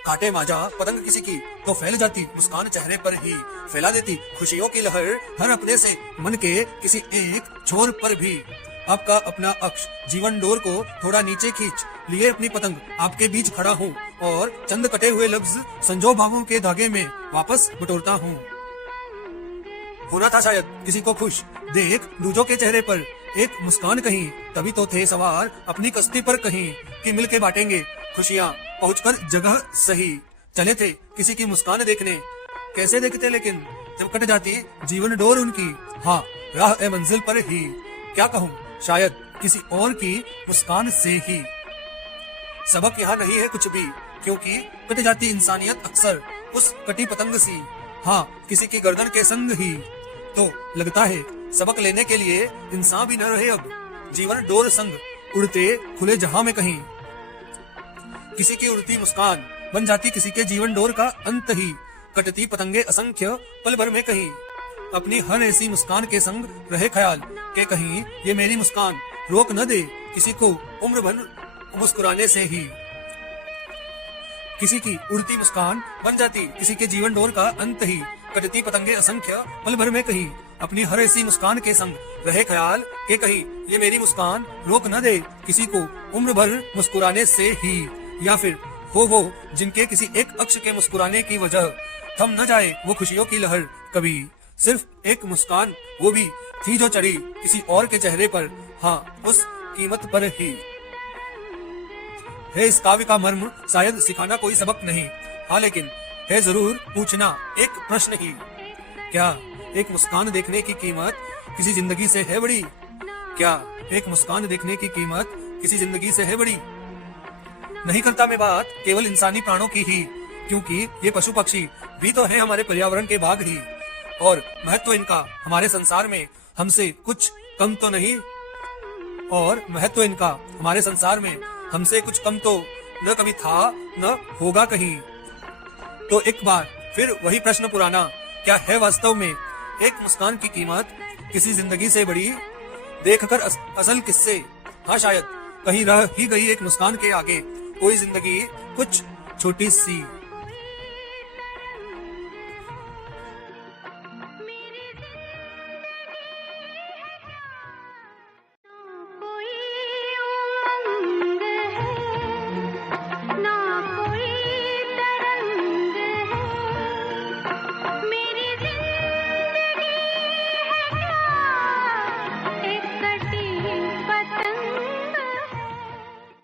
काटे माजा पतंग किसी की तो फैल जाती मुस्कान चेहरे पर ही, फैला देती खुशियों की लहर हर अपने से मन के किसी एक छोर पर भी। आपका अपना अक्ष जीवन डोर को थोड़ा नीचे खींच लिए अपनी पतंग आपके बीच खड़ा हूँ और चंद कटे हुए लफ्ज संजो भावों के धागे में वापस बटोरता हूँ। होना था शायद किसी को खुश देख दूजों के चेहरे पर एक मुस्कान कहीं, तभी तो थे सवार अपनी कश्ती पर कहीं कि मिलके बांटेंगे खुशियाँ पहुंचकर जगह सही। चले थे किसी की मुस्कान देखने, कैसे देखते लेकिन जब कट जाती जीवन डोर उनकी, हाँ राह ए मंजिल पर ही। क्या कहूँ शायद किसी और की मुस्कान से ही। सबक यहाँ नहीं है कुछ भी, क्योंकि कट जाती इंसानियत अक्सर उस कटी पतंग सी, हाँ किसी की गर्दन के संग ही। तो लगता है सबक लेने के लिए इंसान भी न रहे अब, जीवन डोर संग उड़ते खुले जहां में कहीं। किसी की उड़ती मुस्कान बन जाती किसी के जीवन डोर का अंत ही, कटती पतंगे असंख्य पल भर में कहीं। अपनी हर ऐसी मुस्कान के संग रहे ख्याल के कहीं ये मेरी मुस्कान रोक न दे किसी को उम्र भर मुस्कुराने से ही। किसी की उड़ती मुस्कान बन जाती किसी के जीवन डोर का अंत ही, कटती पतंगे असंख्य पल भर में कहीं। अपनी हर ऐसी मुस्कान के संग रहे ख्याल के कहीं ये मेरी मुस्कान रोक न दे किसी को उम्र भर मुस्कुराने से ही। या फिर हो वो जिनके किसी एक अक्ष के मुस्कुराने की वजह थम न जाए वो खुशियों की लहर कभी। सिर्फ एक मुस्कान वो भी थी जो चढ़ी किसी और के चेहरे पर, हाँ उस कीमत पर ही। है इस काव्य का मर्म शायद सिखाना कोई सबक नहीं, हाँ लेकिन है जरूर पूछना एक प्रश्न ही। क्या एक मुस्कान देखने की कीमत किसी जिंदगी से है बड़ी? क्या एक मुस्कान देखने की कीमत किसी जिंदगी से है बड़ी? नहीं करता मैं बात केवल इंसानी प्राणों की ही, क्योंकि ये पशु पक्षी भी तो है हमारे पर्यावरण के भाग ही, और महत्व इनका हमारे संसार में हमसे कुछ कम तो नहीं। और महत्व इनका हमारे संसार में हमसे कुछ कम तो न कभी था न होगा कहीं। तो एक बार फिर वही प्रश्न पुराना, क्या है वास्तव में एक मुस्कान की कीमत किसी जिंदगी से बड़ी? देखकर असल किस्से, हाँ शायद कहीं रह ही गई एक मुस्कान के आगे कोई जिंदगी कुछ छोटी सी।